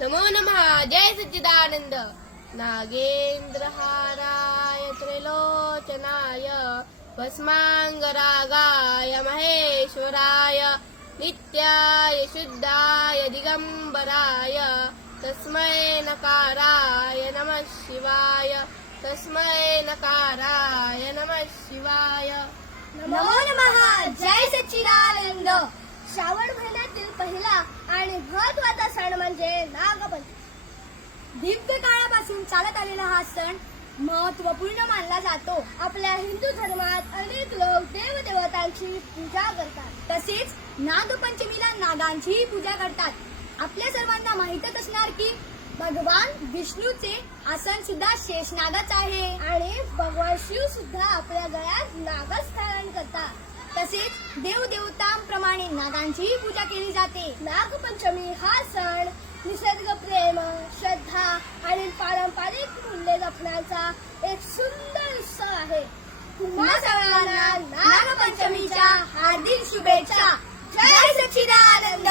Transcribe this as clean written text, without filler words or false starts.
नमो नमः. जय सच्चिदानंद. नागेंद्रहाराय त्रिलोचनाय भस्मांगरागाय महेश्वराय नित्याय शुद्धाय दिगंबराय तस्मै नकाराय नमः शिवाय. तस्मै नकाराय नमः शिवाय. नमो नमः. जय सच्चिदानंद. श्रावण महिन्यातील पहिला आणि महत्वाचा सण म्हणजे नागपंचमी. दिव्य काळापासून चालत आलेला हा सण महत्वपूर्ण मानला जातो. आपल्या हिंदू धर्मात अनेक लोक देवदेवतांची पूजा करतात. तसेच नागपंचमीला नागांचीही पूजा करतात. आपल्या सर्वांना माहीतच असणार की भगवान विष्णूचे आसन सुद्धा शेषनागच आहे आणि भगवान शिव सुद्धा आपल्या गळ्यात नागच धारण करतात. तसेच देवदेवतांप्रमाणे नागांचीही पूजा केली जाते. नागपंचमी हा सण निसर्ग प्रेम, श्रद्धा आणि पारंपरिक मूल्य जपण्याचा एक सुंदर उत्सव आहे. तुम्हा सर्वांना नागपंचमीच्या हार्दिक शुभेच्छा. जय सच्चिदानंद.